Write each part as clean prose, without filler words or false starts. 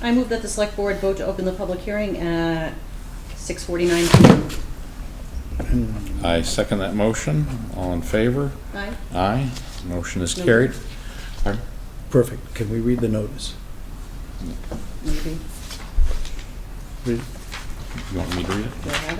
I move that the select board vote to open the public hearing at 6:49 p.m. I second that motion. All in favor? Aye. Aye. Motion is carried. Pardon? Perfect. Can we read the notice? Maybe. Read. You want me to read it? Do I have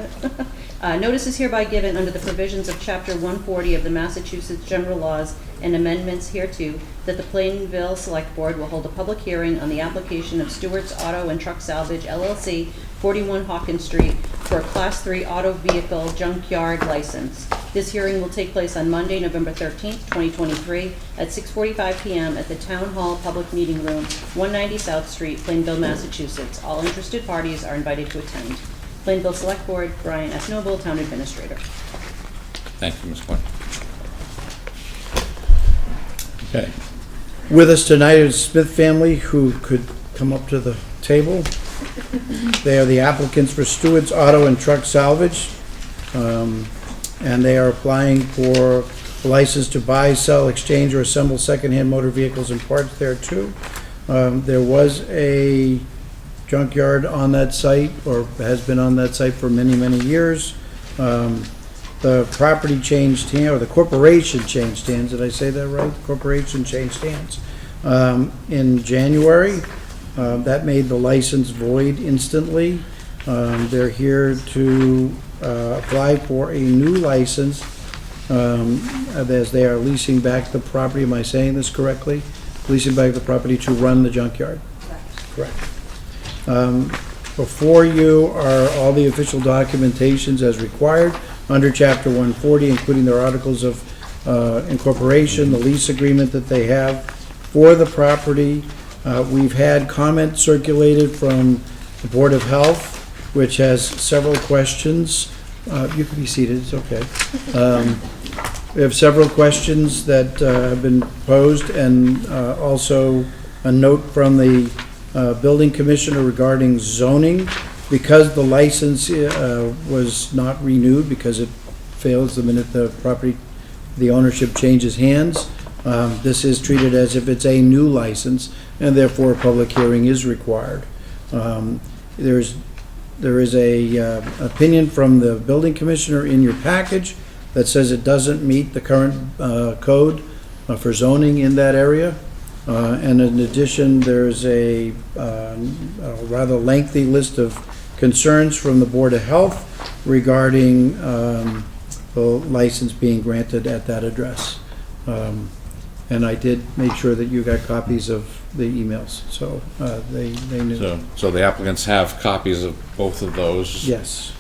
it? Notice is hereby given under the provisions of Chapter 140 of the Massachusetts General Laws and amendments hereto that the Plainville Select Board will hold a public hearing on the application of Stewart's Auto and Truck Salvage LLC, 41 Hawkins Street, for a Class 3 auto vehicle junkyard license. This hearing will take place on Monday, November 13th, 2023, at 6:45 p.m. at the Town Hall Public Meeting Room, 190 South Street, Plainville, Massachusetts. All interested parties are invited to attend. Plainville Select Board, Brian S. Noble, Town Administrator. Thank you, Ms. Clark. Okay. With us tonight is Smith family, who could come up to the table. They are the applicants for Stewart's Auto and Truck Salvage, and they are applying for a license to buy, sell, exchange, or assemble secondhand motor vehicles and parts there too. There was a junkyard on that site, or has been on that site for many, many years. The property changed hands, or the corporation changed hands, did I say that right? The corporation changed hands in January. That made the license void instantly. They're here to apply for a new license as they are leasing back the property. Am I saying this correctly? Leasing back the property to run the junkyard. Correct. Before you are all the official documentations as required under Chapter 140, including their articles of incorporation, the lease agreement that they have for the property. We've had comments circulated from the Board of Health, which has several questions. You can be seated, it's okay. We have several questions that have been posed, and also a note from the building commissioner regarding zoning. Because the license was not renewed, because it fails the minute the ownership changes hands, this is treated as if it's a new license, and therefore a public hearing is required. There is a opinion from the building commissioner in your package that says it doesn't meet the current code for zoning in that area. And in addition, there's a rather lengthy list of concerns from the Board of Health regarding the license being granted at that address. And I did make sure that you got copies of the emails, so they knew. So the applicants have copies of both of those. Yes.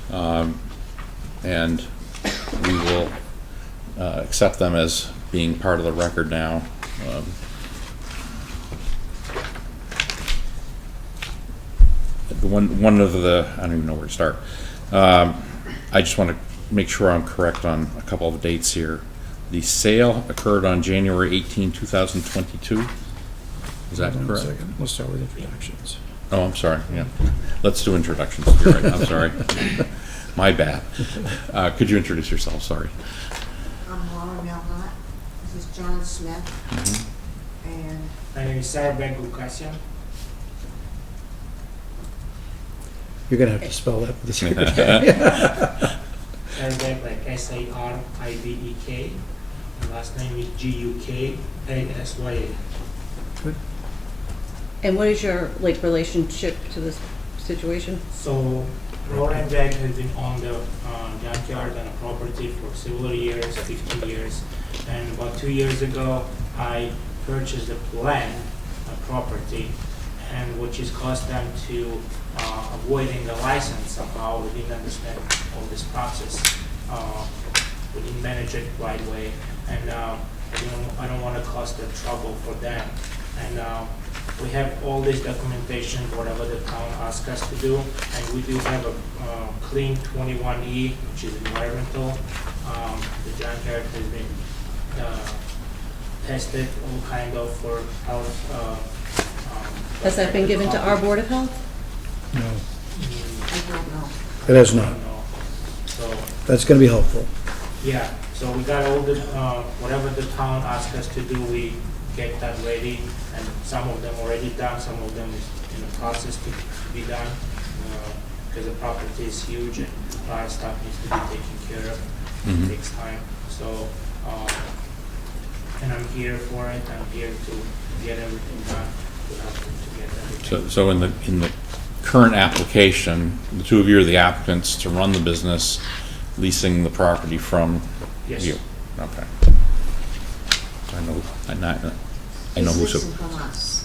And we will accept them as being part of the record now. One of the, I don't even know where to start. I just want to make sure I'm correct on a couple of dates here. The sale occurred on January 18, 2022. Is that Hold on a correct? second. We'll start with introductions. Oh, I'm sorry, yeah. Let's do introductions. You're right, I'm sorry. My bad. Could you introduce yourself, sorry? I'm Laura Melhott. This is John Smith. And My name is Sarah Gulkasian. You're gonna have to spell that with the secretary. Sarabek, like S-A-R-I-B-E-K. My last name is G-U-K-A-S-Y-A. And what is your relationship to this situation? So, Laura and Greg has been on the junkyard and a property for several years, 15 years. And about 2 years ago, I purchased a land, a property, and which has caused them to avoiding the license somehow. We didn't understand all this process. We didn't manage it right way, and I don't want to cause the trouble for them. And we have all this documentation, whatever the town asks us to do, and we do have a clean 21E, which is environmental. The junkyard has been tested all kind of for health. Has that been given to our Board of Health? No, I don't know. it has not. So, That's gonna be helpful. yeah, so we got all the, whatever the town asked us to do, we get that ready, and some of them already done, some of them is in the process to be done, because the property is huge and a lot of stuff needs to be taken care of. Mhm. It takes time, so, and I'm here for it, I'm here to get everything done, to help them to get everything. So in the current application, the two of you are the applicants to run the business, leasing the property from Yes. you? Okay. I know who's, He's leasing from us.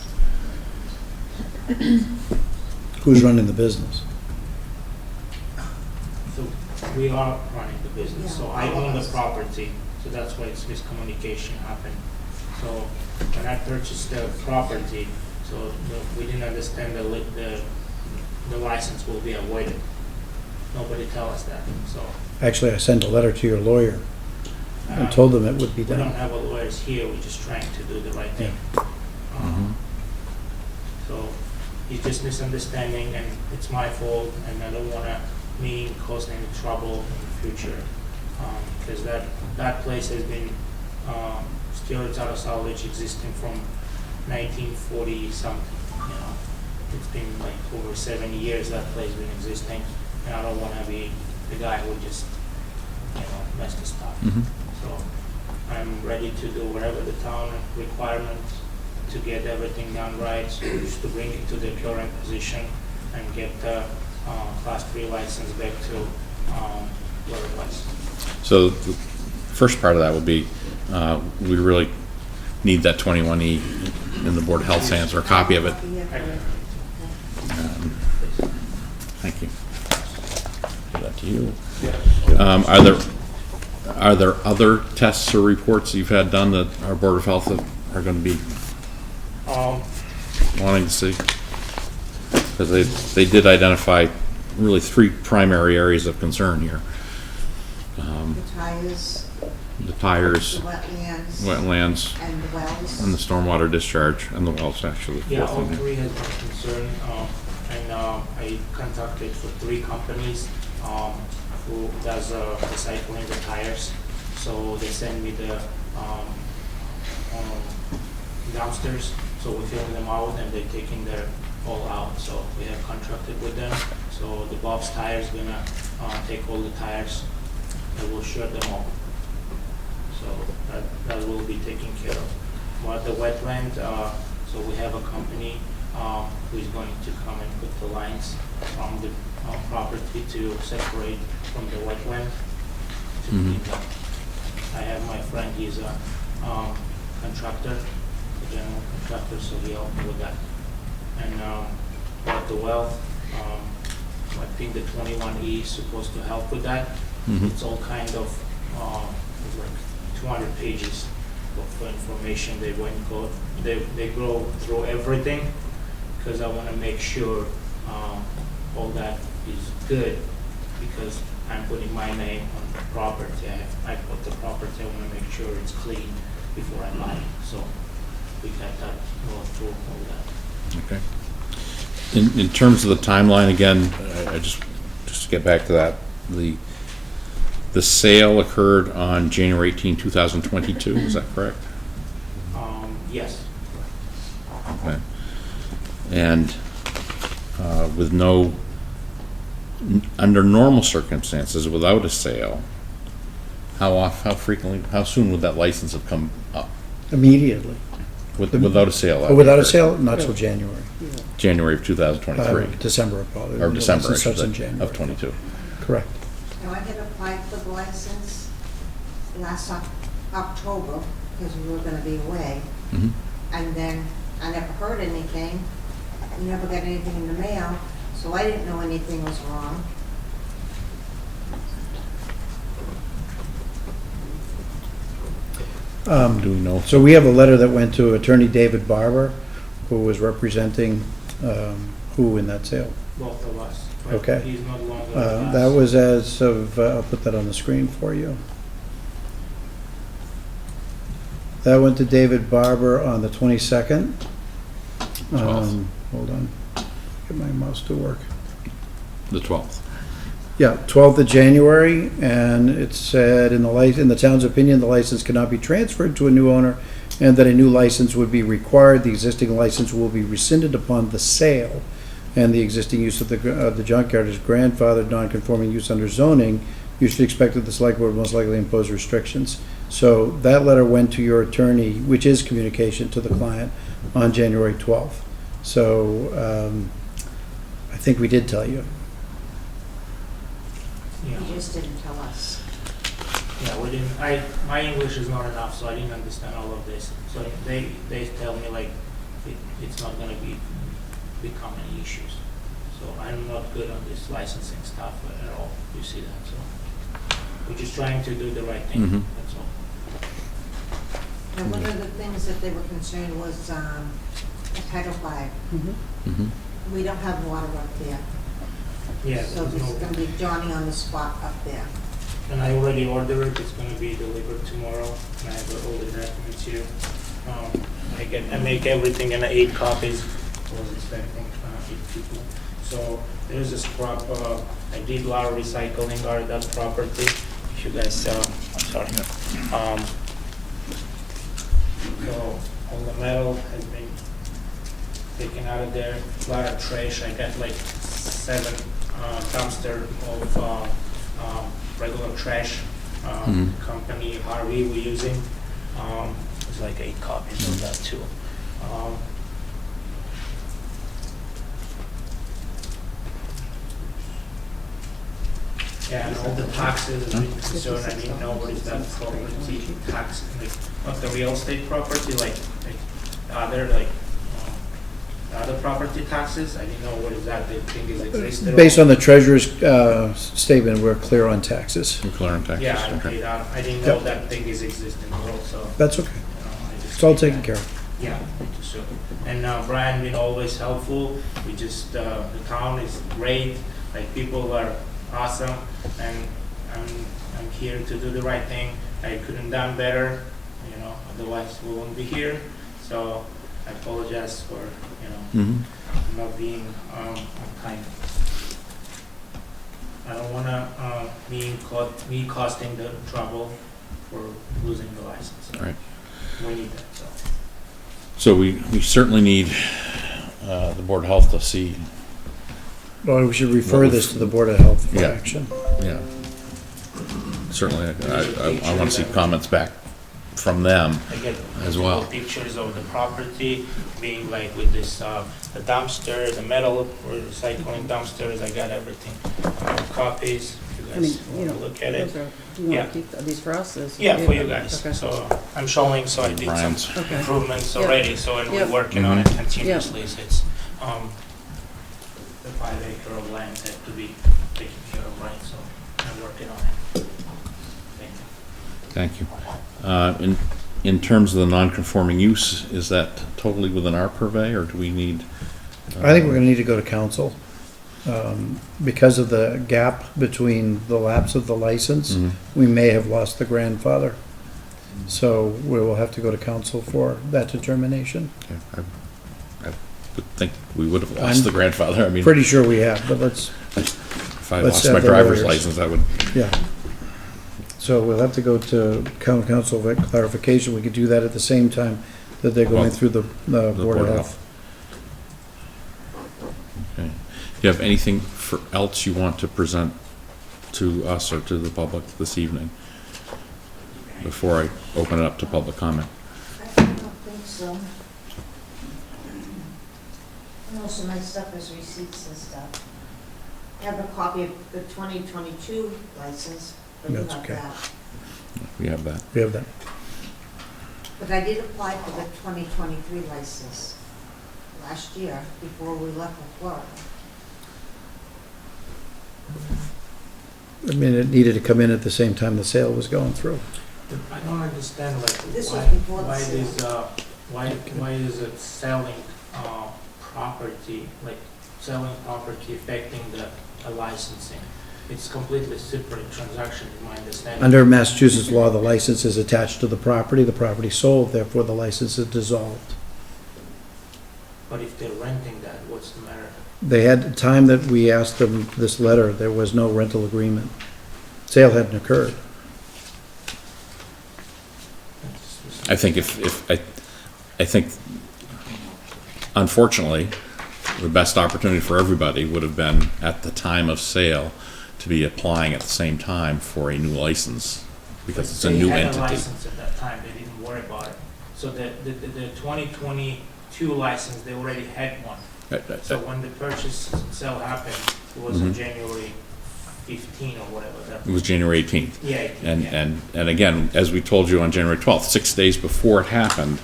Who's running the business? So we are running the business, so Yeah, I all of own the us. property, so that's why it's miscommunication happened. So when I purchased the property, so we didn't understand the license will be avoided. Nobody tell us that, so. Actually, I sent a letter to your lawyer and told them it would be We don't done. have a lawyers here, we're just trying to do the right thing. So it's just misunderstanding and it's my fault and I don't wanna cause any trouble in the future. Because that place has been, Stewart's Auto Salvage existing from 1940 something, you know. It's been like over 70 years that place been existing and I don't wanna be the guy who just, you know, mess the stuff. Mhm. So I'm ready to do whatever the town requirements to get everything done right, so just to bring it to the current position and get the class 3 license back to where it was. so the first part of that would be, we really need that 21E in the Board of Health's hands, or a copy of it. Thank you. Give that to you. Are there other tests or reports you've had done that our Board of Health are going to be wanting to see? Because they did identify really 3 primary areas of concern here. The tires, The the tires, wetlands, wetlands, and the wells. and the stormwater discharge, and the wells, actually. the Yeah, fourth all one. 3 has been concerned, and I contacted for 3 companies who does recycling the tires. So they send me the dumpsters, so we're filling them out and they're taking their all out. So we have contracted with them. So the Bob's Tires gonna take all the tires and we'll shred them all. So that will be taken care of. But the wetland, so we have a company who is going to come and put the lines from the property to separate from the wetland to clean up. I have my friend, he's a contractor, a general contractor, so he helped me with that. And about the well, I think the 21E is supposed to help with that. Mhm. It's all kind of, it's like 200 pages of information. They go through everything, because I want to make sure all that is good, because I'm putting my name on the property. I put the property, I want to make sure it's clean before I buy it. So we got that, go through all that. Okay. In terms of the timeline, again, I just to get back to that, the sale occurred on January 18, 2022, is that correct? Yes. Okay. And with no, under normal circumstances, without a sale, how frequently, how soon would that license have come up? Immediately. Without a sale? But without a sale, not till January. January of 2023, December probably. or December, I License should starts in say, January. of 22. Correct. Now, I had applied for the license last October, because we were gonna be away, Mhm. and then I never heard anything. I never got anything in the mail, so I didn't know anything was wrong. Do we know? So we have a letter that went to Attorney David Barber, who was representing who in that sale? Both of us. But Okay. he's no longer with us. That was as of, I'll put that on the screen for you. That went to David Barber on the 22nd. 12th. Hold on, get my mouse to work. The 12th. Yeah, 12th of January, and it said, in the town's opinion, the license cannot be transferred to a new owner and that a new license would be required. The existing license will be rescinded upon the sale, and the existing use of the junkyard is grandfathered non-conforming use under zoning. You should expect that the select board will most likely impose restrictions. So that letter went to your attorney, which is communication to the client, on January 12th. So I think we did tell you. Yeah. You just didn't tell us. Yeah, we didn't, my English is not enough, so I didn't understand all of this. So they tell me like, it's not gonna become any issues. So I'm not good on this licensing stuff at all, you see that, so. We're just trying to do the right thing, Mhm. that's all. And one of the things that they were concerned was a Title V. Mhm. Mhm. We don't have water up there. Yeah, So there's there's no, gonna be Johnny on the spot up there. and I already ordered it, it's gonna be delivered tomorrow, and I have all the documents here. I make everything in 8 copies, I was expecting 8 people. So there's a scrap, I did a lot of recycling out of that property, if you guys, I'm sorry. So all the metal has been taken out of there, a lot of trash, I got like 7 dumpster of regular trash, company Harvey we're using. There's like 8 copies of that too. Yeah, and all the taxes is being concerned, I didn't know what is that property tax, like, not the real estate property, like other, like, the other property taxes, I didn't know what is that, the thing is existed. Based on the treasurer's statement, we're clear on taxes. We're clear on taxes. Yeah, I Okay. paid out, I didn't know Yep. that thing is existing also. That's okay. I just It's all paid taken that. care of. Yeah, so, and Brian been always helpful, we just, the town is great, like, people are awesome, and I'm here to do the right thing. I couldn't done better, otherwise we won't be here, so I apologize for, Mhm. not being, on time. I don't wanna, me costing the trouble for losing the license. Right. We need that, so. So we certainly need the Board of Health to see, Well, we should refer Well, this to the Board of Health for Yeah. action. yeah. Certainly, I want to see comments back from them. I get As well. pictures of the property being like with this, the dumpster, the metal recycling dumpsters, I got everything. Copies, if I you mean, guys you wanna know, look at it. those are, do you want Yeah. to keep these for us? Yeah, for you guys. Okay. So I'm showing, so I did some Brian's. Okay. improvements Yep. already, so and we're Yep. working on it Mhm. continuously. So it's, the 5 acre of land had to be taken care of, right? So I'm working on it. Thank you. Thank you. In terms of the non-conforming use, is that totally within our purvey, or do we need? I think we're gonna need to go to council. Because of the gap between the lapse of the license, Mhm. we may have lost the grandfather. So we will have to go to council for that determination. Okay, I would think we would have I'm lost the grandfather. I mean, Pretty sure we have, but if I let's lost have my the driver's lawyers. license, I would. yeah. So we'll have to go to council for clarification. We could do that at the same time that they're going Well, through the Board of Health. Okay. Do you have anything else you want to present to us or to the public this evening before I open it up to public comment? I don't think so. Most of my stuff is receipts and stuff. I have a copy of the 2022 license, but you That's have okay. that. We have that. We have that. But I did apply for the 2023 license last year before we left for Florida. I mean, it needed to come in at the same time the sale was going through. I don't understand, like, This was why, before the why sale. this, why is it selling, property, like, selling property affecting the licensing? It's completely separate transaction, in my understanding. Under Massachusetts law, the license is attached to the property sold, therefore the license is dissolved. But if they're renting that, what's the matter? They had, the time that we asked them this letter, there was no rental agreement. Sale hadn't occurred. It's I think I think, unfortunately, the best opportunity for everybody would have been at the time of sale to be applying at the same time for a new license, because it's a new They had a entity. license at that time, they didn't worry about it. So the 2022 license, they already had one. So when the purchase and sale happened, it was on January 15 or whatever. It was January 18th. Yeah, 18, And, yeah. and again, as we told you on January 12th, 6 days before it happened,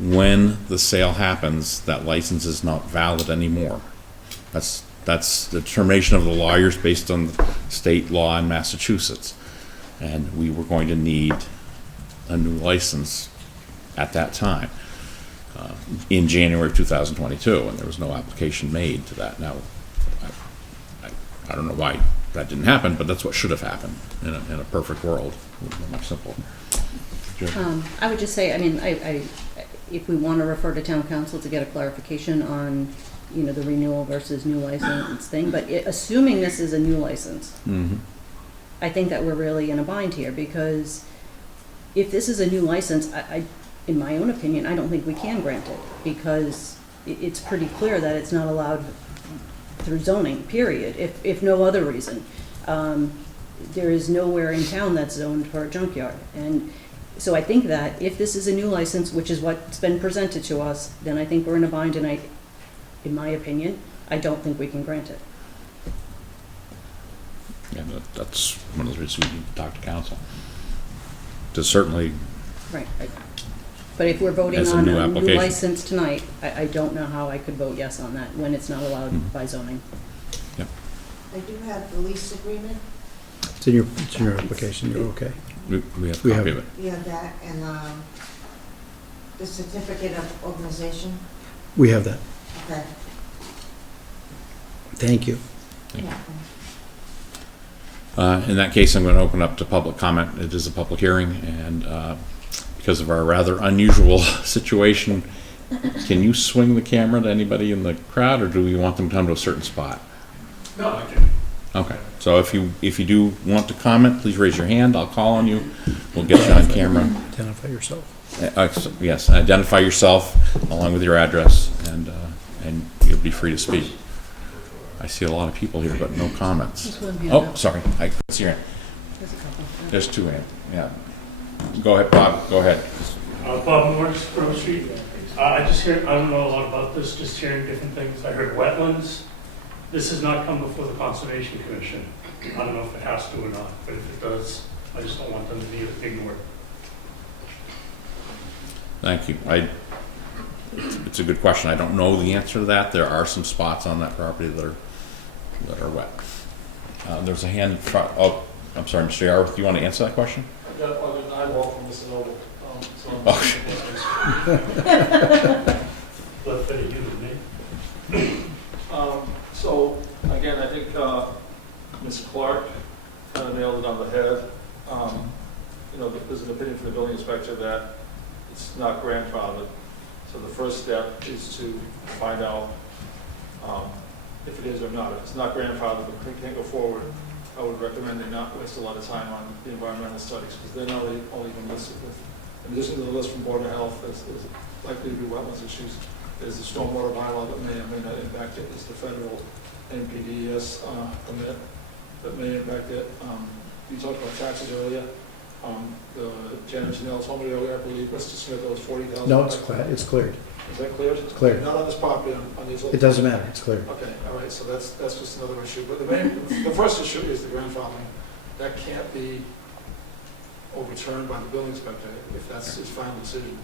when the sale happens, that license is not valid anymore. That's the determination of the lawyers based on state law in Massachusetts. And we were going to need a new license at that time, in January of 2022, and there was no application made to that. Now, I don't know why that didn't happen, but that's what should have happened in a perfect world. It would be much simpler. I would just say, I mean, if we want to refer to town council to get a clarification on, the renewal versus new license thing, but assuming this is a new license, I think that we're really in a bind here, because if this is a new license, in my own opinion, I don't think we can grant it, because it's pretty clear that it's not allowed through zoning, period, if no other reason. There is nowhere in town that's zoned for a junkyard. And so I think that if this is a new license, which is what's been presented to us, then I think we're in a bind, and in my opinion, I don't think we can grant it. Yeah, that's one of the reasons we need to talk to council. To certainly, Right. But if we're voting As a on new a new application. license tonight, I don't know how I could vote yes on that when it's not allowed by zoning. I do have the lease agreement, It's in your application, you're okay. we have a We copy have of it. we have that, and the certificate of organization. We have that. Okay. Thank you. Yeah. In that case, I'm going to open up to public comment. It is a public hearing, and because of our rather unusual situation, can you swing the camera to anybody in the crowd, or do we want them to come to a certain spot? No, I can. Okay, so if you do want to comment, please raise your hand. I'll call on you. We'll get you on camera. Identify yourself. Yes, identify yourself along with your address, and you'll be free to speak. I see a lot of people here, but no comments. Just one hand Oh, up. sorry. I see your hand. There's a couple. There's two hands. Yeah. Go ahead, Bob. Go ahead. Bob Morris, Grove Street. I don't know a lot about this, just hearing different things. I heard wetlands. This has not come before the Conservation Commission. I don't know if it has to or not, but if it does, I just don't want them to be ignored. Thank you. It's a good question. I don't know the answer to that. There are some spots on that property that are wet. There's a hand in front. Oh, I'm sorry, Mr. Yarworth. Do you want to answer that question? I got an eyeball from Mr. Noble, so I'm Left better you than me. So, again, I think Ms. Clark kind of nailed it on the head. There's an opinion from the building inspector that it's not grandfathered. So the first step is to find out if it is or not. If it's not grandfathered, but can't go forward, I would recommend they not waste a lot of time on the environmental studies, because they're not only even listed with, in addition to the list from Board of Health, there's likely to be wetlands issues. There's the stormwater bylaw that may or may not impact it. There's the federal NPDES permit that may impact it. You talked about taxes earlier. Janet Janelle told me earlier, I believe, Mr. Smith, it was $40,000. No, it's cleared. It's cleared. Is that cleared? It's cleared. Not on this property, on these. It doesn't matter. It's cleared. Okay, all right, so that's just another issue. But the first issue is the grandfathering. That can't be overturned by the building inspector if that's his final decision.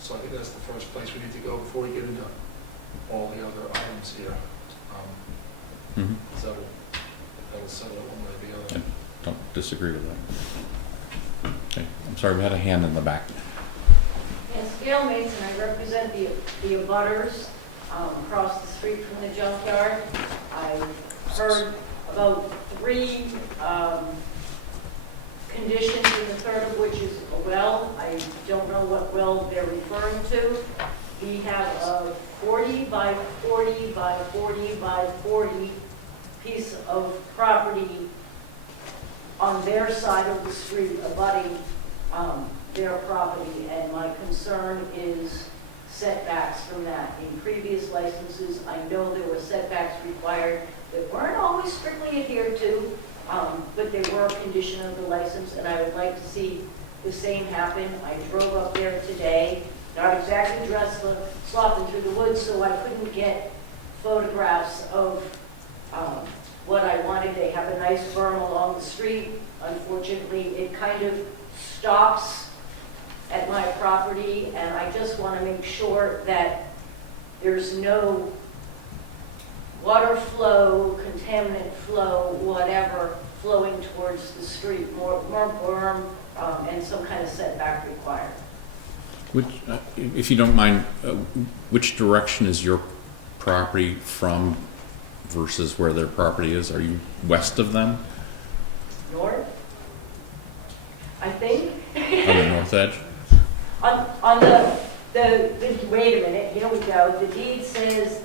So I think that's the first place we need to go before we get into all the other items here. So that'll settle it one way or the other. Don't disagree with that. Okay. I'm sorry, we had a hand in the back. Yes, Gail Mason, I represent the abutters across the street from the junkyard. I heard about 3 conditions, in the third of which is a well. I don't know what well they're referring to. We have a 40 by 40 by 40 by 40 piece of property on their side of the street abutting their property, and my concern is setbacks from that. In previous licenses, I know there were setbacks required that weren't always strictly adhered to, but they were a condition of the license, and I would like to see the same happen. I drove up there today, not exactly dressed, but slopping through the woods, so I couldn't get photographs of what I wanted. They have a nice berm along the street. Unfortunately, it kind of stops at my property, and I just want to make sure that there's no water flow, contaminant flow, whatever, flowing towards the street, more berm, and some kind of setback required. Which, if you don't mind, which direction is your property from versus where their property is? Are you west of them North, I think. on the north edge? On the, wait a minute, here we go. The deed says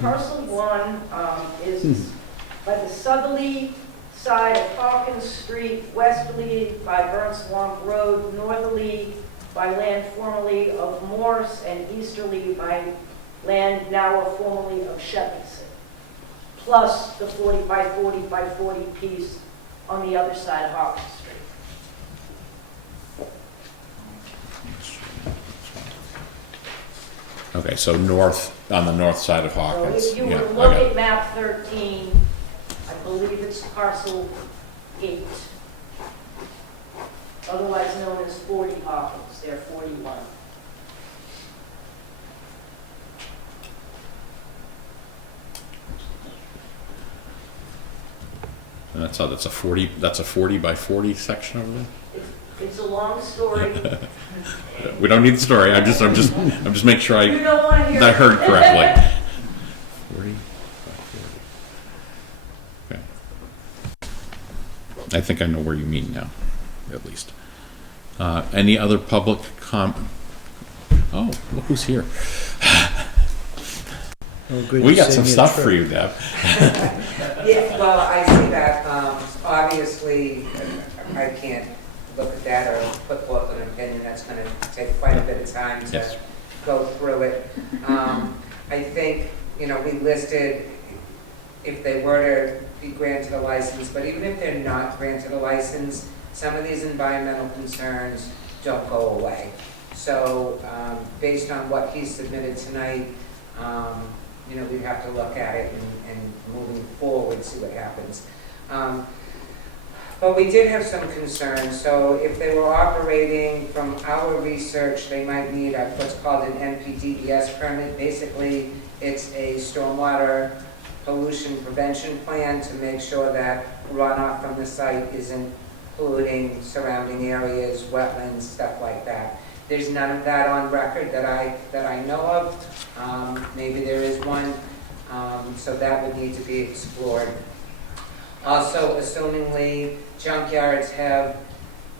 parcel 1 is by the southerly side of Hawkins Street, westerly by Burnt Swamp Road, northerly by land formerly of Morse, and easterly by land now formerly of Shepherdson, plus the 40 by 40 by 40 piece on the other side of Hawkins Street. Okay, so north, on the north side of Hawkins. So if you Yeah, were to I look got it. at map 13, I believe it's parcel 8, otherwise known as 40 Hawkins, they're 41. And that's how, that's a 40 by 40 section over there? It's a long story. We don't need the story, I'm just making sure You don't want to hear I it. heard correctly. 40 by 40. Okay. I think I know where you mean now, at least. Any other public Oh, look who's here. Oh, good We to got save some me a stuff trip. for you, Deb. Yeah, well, I see that, obviously, I can't look at that or put forth an opinion, that's gonna take quite a bit of time to Yes. go through it. I think, we listed if they were to be granted a license, but even if they're not granted a license, some of these environmental concerns don't go away. So, based on what he submitted tonight, we'd have to look at it and moving forward, see what happens. But we did have some concerns. So if they were operating, from our research, they might need what's called an NPDES permit. Basically, it's a stormwater pollution prevention plan to make sure that runoff from the site isn't polluting surrounding areas, wetlands, stuff like that. There's none of that on record that I know of. Maybe there is one, so that would need to be explored. Also, assumingly, junkyards have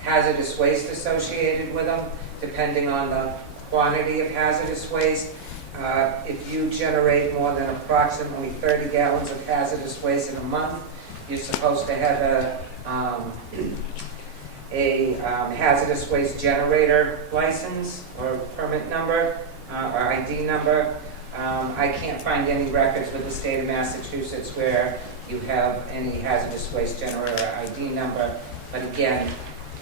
hazardous waste associated with them, depending on the quantity of hazardous waste. If you generate more than approximately 30 gallons of hazardous waste in a month, you're supposed to have a hazardous waste generator license or permit number or ID number. I can't find any records with the state of Massachusetts where you have any hazardous waste generator ID number, but again,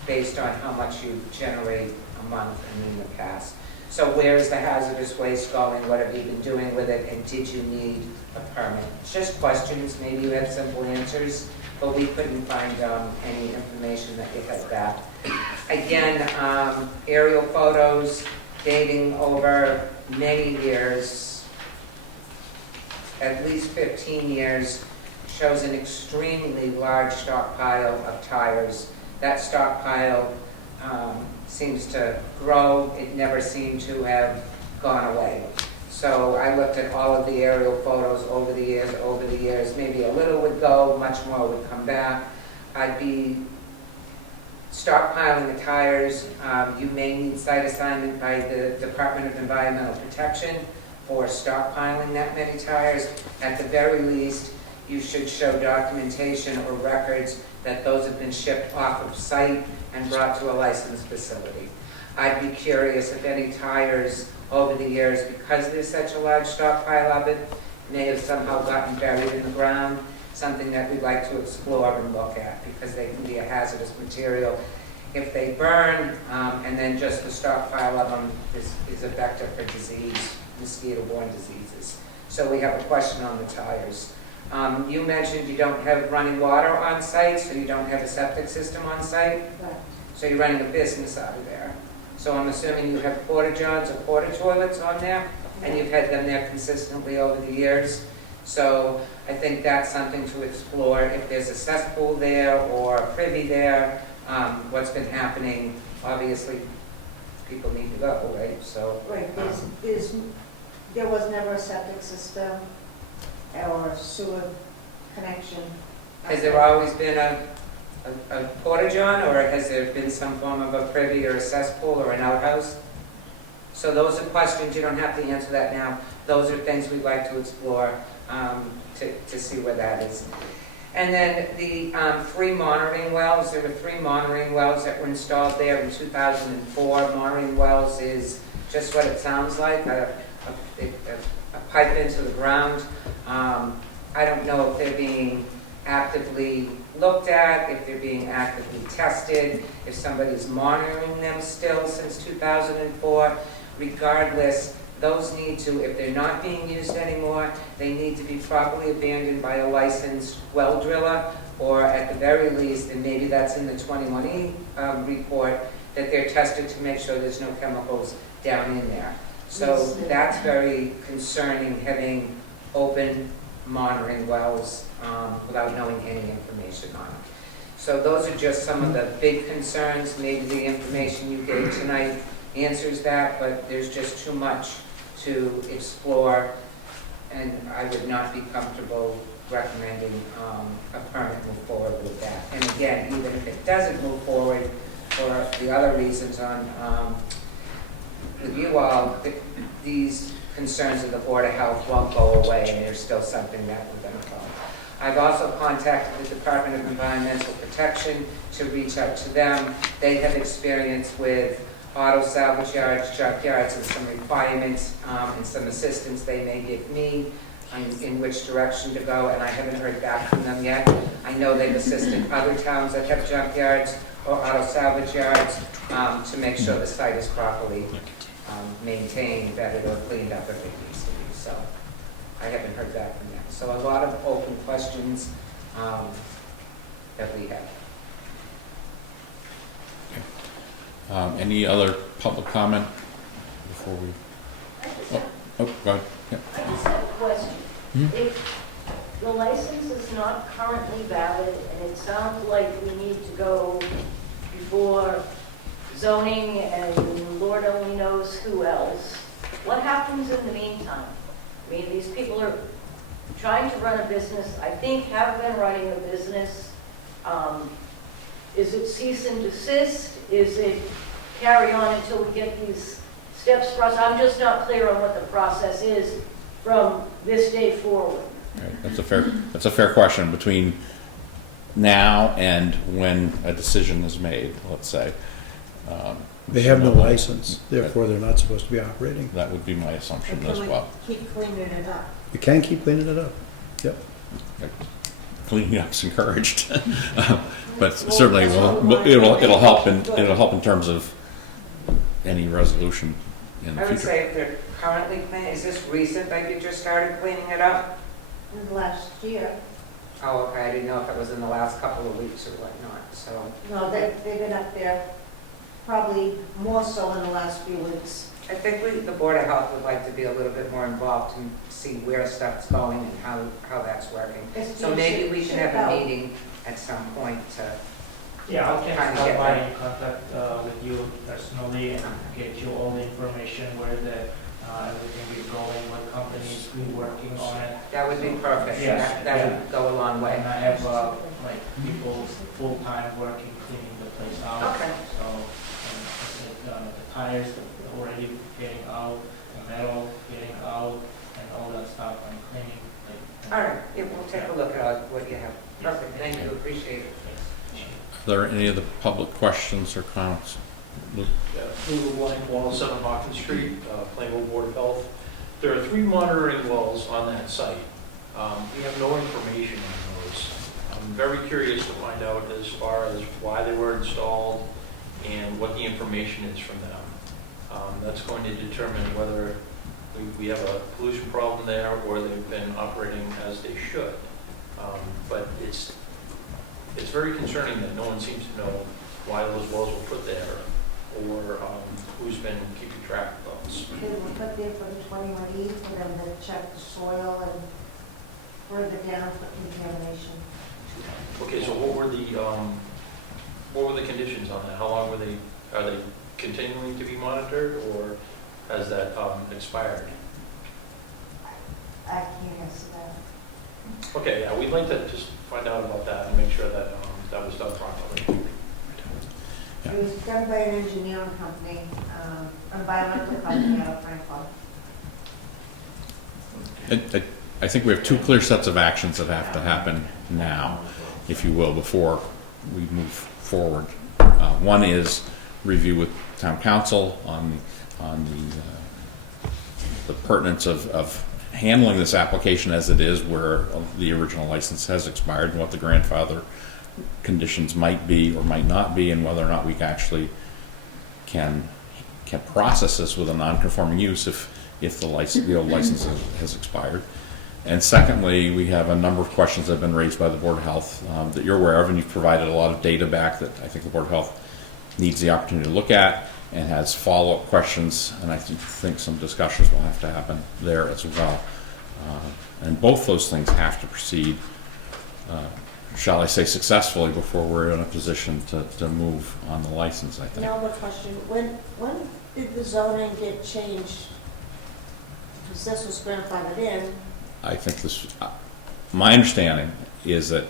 based on how much you generate a month and in the past. So where is the hazardous waste going? What have you been doing with it? And did you need a permit? It's just questions. Maybe you have simple answers, but we couldn't find any information that you had that. Again, aerial photos dating over many years, at least 15 years, shows an extremely large stockpile of tires. That stockpile seems to grow. It never seemed to have gone away. So I looked at all of the aerial photos over the years. Maybe a little would go, much more would come back. I'd be stockpiling the tires. You may need site assignment by the Department of Environmental Protection for stockpiling that many tires. At the very least, you should show documentation or records that those have been shipped off of site and brought to a licensed facility. I'd be curious if any tires over the years, because there's such a large stockpile of it, may have somehow gotten buried in the ground, something that we'd like to explore and look at, because they can be a hazardous material. If they burn, and then just the stockpile of them is a vector for disease, mosquito-borne diseases. So we have a question on the tires. You mentioned you don't have running water on site, so you don't have a septic system on site, Right. so you're running a business out of there. So I'm assuming you have porta-johns or porta-toilets on there, and you've had them there consistently over the years. So I think that's something to explore. If there's a cesspool there or a privy there, what's been happening, obviously, people need to go, right? So, Right, there was never a septic system or a sewer connection. has there always been a porta-john, or has there been some form of a privy or a cesspool or an outhouse? So those are questions, you don't have to answer that now. Those are things we'd like to explore to see where that is. And then the 3 monitoring wells, there were 3 monitoring wells that were installed there in 2004. Monitoring wells is just what it sounds like, a pipe into the ground. I don't know if they're being actively looked at, if they're being actively tested, if somebody's monitoring them still since 2004. Regardless, those need to, if they're not being used anymore, they need to be properly abandoned by a licensed well driller, or at the very least, and maybe that's in the 21E report, that they're tested to make sure there's no chemicals down in there. So that's very concerning, having open monitoring wells without knowing any information on it. So those are just some of the big concerns. Maybe the information you gave tonight answers that, but there's just too much to explore, and I would not be comfortable recommending a permit move forward with that. And again, even if it doesn't move forward for the other reasons on with you all, these concerns of the Board of Health won't go away, and there's still something that we're going to follow. I've also contacted the Department of Environmental Protection to reach out to them. They have experience with auto salvage yards, junkyards, and some requirements and some assistance they may give me in which direction to go, and I haven't heard back from them yet. I know they've assisted other towns that have junkyards or auto salvage yards to make sure the site is properly maintained, vetted, or cleaned up if it needs to be. So I haven't heard back from them. So a lot of open questions that we have. Any other public comment before we? Oh, go ahead. Yeah. I just have a question. If the license is not currently valid, and it sounds like we need to go before zoning and Lord only knows who else, what happens in the meantime? I mean, these people are trying to run a business, I think have been running a business. Is it cease and desist? Is it carry on until we get these steps crossed? I'm just not clear on what the process is from this day forward. Right. That's a fair question between now and when a decision is made, let's say. They have no license, therefore they're not supposed to be operating. That would be my assumption And as can we well. keep cleaning it up? You can keep cleaning it up. Yep. Cleaning up's encouraged, but certainly it'll help in terms of any resolution in the I would future. say if they're currently cleaning, is this recent that you just started cleaning it up? In the last year. Oh, okay, I didn't know if it was in the last couple of weeks or whatnot, so. No, they've been up there probably more so in the last few weeks. I think the Board of Health would like to be a little bit more involved and see where stuff's going and how that's working. It's So being maybe we can shipped have a out. meeting at some point to, Yeah, I Kinda can get stop by that. and contact with you personally and get you all the information where everything is going, what companies we working on it. that would be perfect. Yes, That would go a long way. And I have like people full-time working, cleaning the place out. Okay. So, I said, the tires are already getting out, the metal getting out, and all that stuff I'm cleaning. All right, yeah, we'll take a look at what you have. Perfect, thank you, appreciate it. Are there any other public questions or comments? Luke? Blue Blank, 107 Hawkins Street, Plainville Board of Health. There are 3 monitoring wells on that site. We have no information on those. I'm very curious to find out as far as why they were installed and what the information is from them. That's going to determine whether we have a pollution problem there or they've been operating as they should. But it's very concerning that no one seems to know why those wells were put there or who's been keeping track of those. They were put there for the 21E, for them to check the soil and further down for contamination. Okay, so what were the conditions on that? How long were they, are they continuing to be monitored or has that expired? I can't answer that. Okay, yeah, we'd like to just find out about that and make sure that that was done properly. It was done by an engineering company, environmental company out of Frankfurt. I think we have 2 clear sets of actions that have to happen now, if you will, before we move forward. One is review with town council on the pertinence of handling this application as it is, where the original license has expired, and what the grandfather conditions might be or might not be, and whether or not we actually can process this with a non-conforming use if the old license has expired. And secondly, we have a number of questions that have been raised by the Board of Health that you're aware of, and you've provided a lot of data back that I think the Board of Health needs the opportunity to look at and has follow-up questions, and I think some discussions will have to happen there as well. And both those things have to proceed, shall I say, successfully before we're in a position to move on the license, I think. Now, one question, when did the zoning get changed? Because this was grandfathered in. I think my understanding is that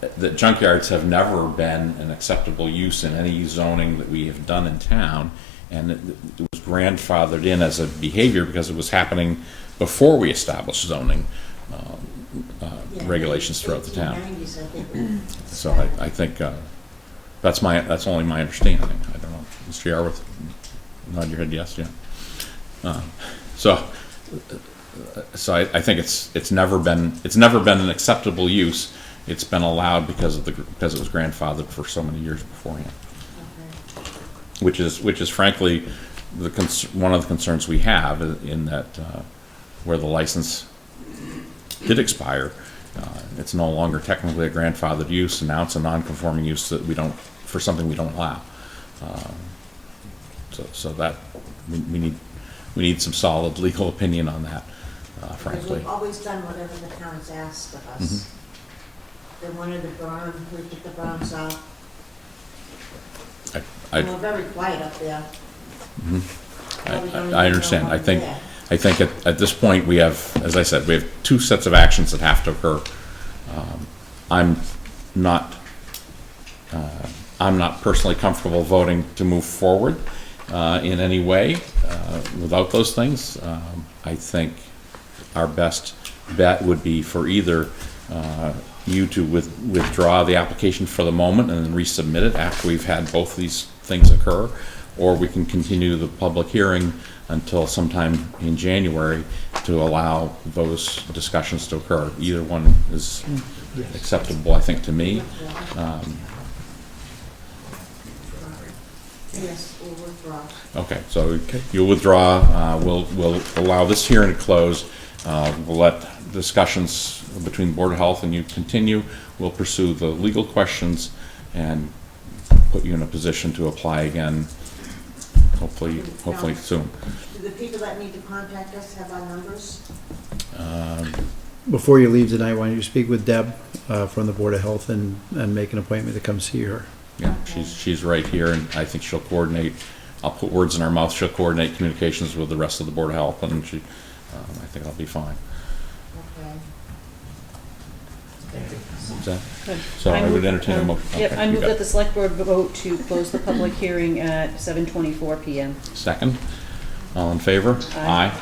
that junkyards have never been an acceptable use in any zoning that we have done in town, and it was grandfathered in as a behavior because it was happening before we established zoning regulations throughout the town. 1890s, I think. So I think that's only my understanding. I don't know, Mr. Yarworth, nod your head yes, yeah. So I think it's never been an acceptable use. It's been allowed because it was grandfathered for so many years beforehand. Okay. Which is frankly one of the concerns we have in that where the license did expire, it's no longer technically a grandfathered use, and now it's a non-conforming use that for something we don't allow. So that we need some solid legal opinion on that, Because frankly. we've always done whatever the town's asked of us. They wanted the barn, we took the barns out. And we're very quiet up there. I understand. I think at this point we have, as I said, we have 2 sets of actions that have to occur. I'm not personally comfortable voting to move forward in any way without those things. I think our best bet would be for either you to withdraw the application for the moment and then resubmit it after we've had both these things occur, or we can continue the public hearing until sometime in January to allow those discussions to occur. Either one is acceptable, I think, to me. Yes, we'll withdraw. Okay, so you'll withdraw. We'll allow this hearing to close. We'll let discussions between the Board of Health and you continue. We'll pursue the legal questions and put you in a position to apply again, hopefully soon. Do the people that need to contact us have our numbers? Before you leave tonight, why don't you speak with Deb from the Board of Health and make an appointment to come see her? Yeah, she's right here, and I think she'll coordinate. I'll put words in her mouth. She'll coordinate communications with the rest of the Board of Health, and I think I'll be fine. Okay. Thank you. Is that- Good. So I would move- entertain a motion. Yep, Okay, I you move got that the select board vote to close the public hearing at 7:24 PM. Second. All in favor? Aye.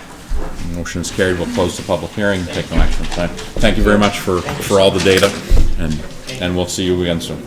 Motion is carried. We'll close the public hearing, take no action tonight. Thank you very much for all the data, and we'll see you again soon.